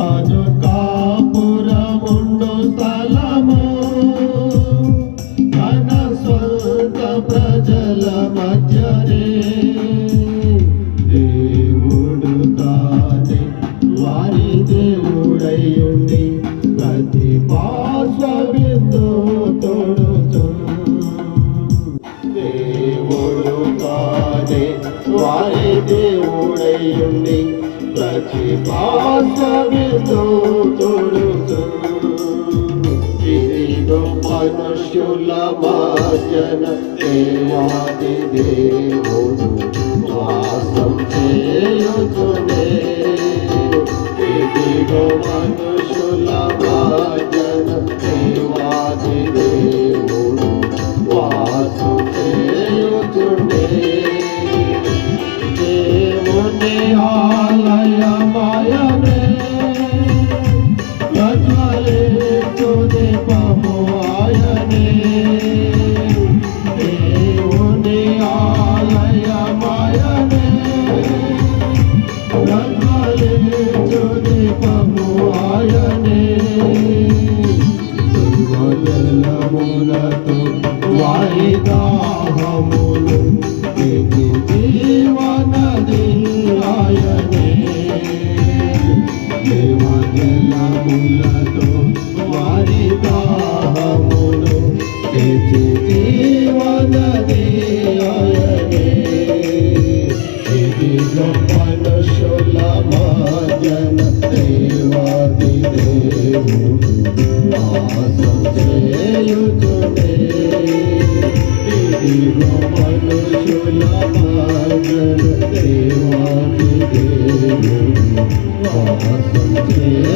తాను కాపురముండు స్థలము తన స్వంత ప్రజల మధ్యనే దేవుడు తానే వారి దేవుడయ్యుండి ప్రతి పార్శ్వబిందు తోడుచు దేవుడు తానే వారి దేవుడయ్యుండి ప్రతి పార్శ్వబిందు తోడుచు ఇదిగో మనుష్యుల మధ్యన దేవాది దేవుడు వాసం చేయుచునే ఇదిగో మనుష్యుల మధ్యన దేవాది దేవుడు వాసం చేయుచునే దేవుని ఆలయమయనే ప్రజ్వలించు దీపము ఆయనే దేవుని ఆలయమయనే ప్రజ్వలించు దీపము ఆయనే సర్వజలములతో వారి దాహములు జీవనది ఆయనే దేవజలములతో వారి దాహములు జీవనది ఆయనే ఇదిగో మనుషుల మధ్యన దేవాది దేవుడు వాసం చేయుచునే ఇదిగో మనుషుల మధ్యన దేవాది దేవుడు వాసం చేయుచునే